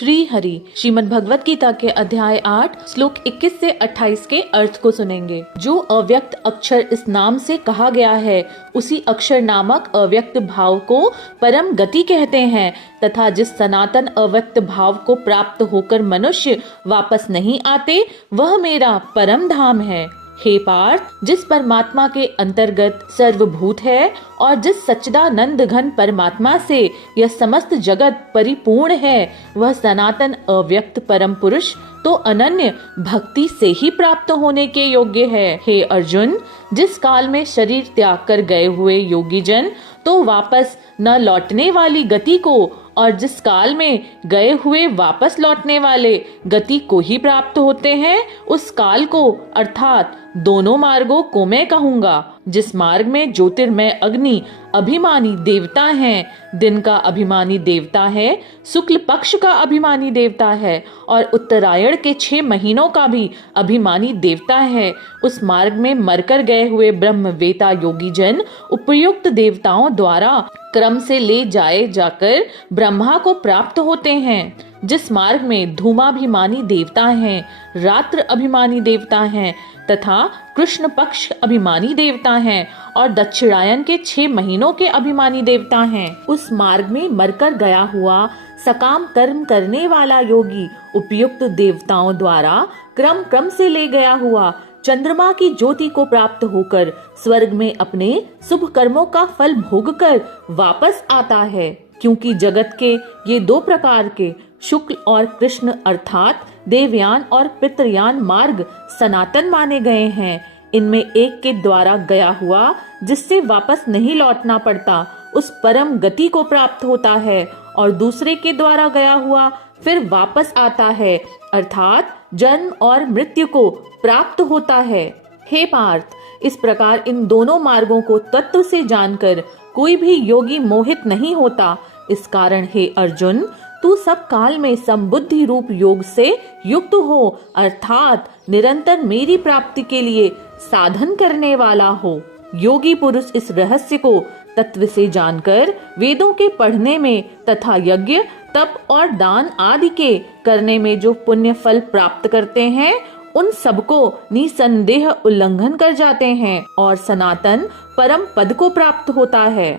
श्री हरि। श्रीमद् भगवत गीता के अध्याय 8 श्लोक 21 से 28 के अर्थ को सुनेंगे। जो अव्यक्त अक्षर इस नाम से कहा गया है, उसी अक्षर नामक अव्यक्त भाव को परम गति कहते हैं तथा जिस सनातन अव्यक्त भाव को प्राप्त होकर मनुष्य वापस नहीं आते, वह मेरा परम धाम है। हे पार्थ, जिस परमात्मा के अंतर्गत सर्वभूत है और जिस सच्चिदानंद घन परमात्मा से यह समस्त जगत परिपूर्ण है, वह सनातन अव्यक्त परम पुरुष तो अनन्य भक्ति से ही प्राप्त होने के योग्य है। हे अर्जुन, जिस काल में शरीर त्याग कर गए हुए योगी जन तो वापस न लौटने वाली गति को और जिस काल में गए हुए वापस लौटने वाले गति को ही प्राप्त होते हैं, उस काल को अर्थात दोनों मार्गों को मैं कहूँगा। जिस मार्ग में ज्योतिर्मय अग्नि अभिमानी देवता हैं, दिन का अभिमानी देवता है, शुक्ल पक्ष का अभिमानी देवता है और उत्तरायण के 6 महीनों का भी अभिमानी देवता है, उस मार्ग में मरकर गए हुए ब्रह्मवेता योगी जन उपयुक्त देवताओं द्वारा क्रम से ले जाए जाकर ब्रह्मा को प्राप्त होते हैं। जिस मार्ग में धूमाभिमानी देवता हैं, रात्र अभिमानी देवता हैं तथा कृष्ण पक्ष अभिमानी देवता हैं और दक्षिणायन के 6 महीनों के अभिमानी देवता हैं, उस मार्ग में मरकर गया हुआ सकाम कर्म करने वाला योगी उपयुक्त देवताओं द्वारा क्रम क्रम से ले गया हुआ चंद्रमा की ज्योति को प्राप्त होकर स्वर्ग में अपने शुभ कर्मों का फल भोगकर वापस आता है। क्योंकि जगत के ये 2 प्रकार के शुक्ल और कृष्ण अर्थात देवयान और पितृयान मार्ग सनातन माने गए हैं। इनमें एक के द्वारा गया हुआ जिससे वापस नहीं लौटना पड़ता, उस परम गति को प्राप्त होता है और दूसरे के द्वारा गया हुआ फिर वापस आता है अर्थात जन्म और मृत्यु को प्राप्त होता है। हे पार्थ, इस प्रकार इन दोनों मार्गों को तत्व से जानकर कोई भी योगी मोहित नहीं होता। इस कारण हे अर्जुन, तू सब काल में संबुद्धि रूप योग से युक्त हो अर्थात निरंतर मेरी प्राप्ति के लिए साधन करने वाला हो। योगी पुरुष इस रहस्य को तत्व से जानकर वेदों के पढ़ने में तथा यज्ञ तप और दान आदि के करने में जो पुण्य फल प्राप्त करते हैं, उन सबको निसंदेह उल्लंघन कर जाते हैं और सनातन परम पद को प्राप्त होता है।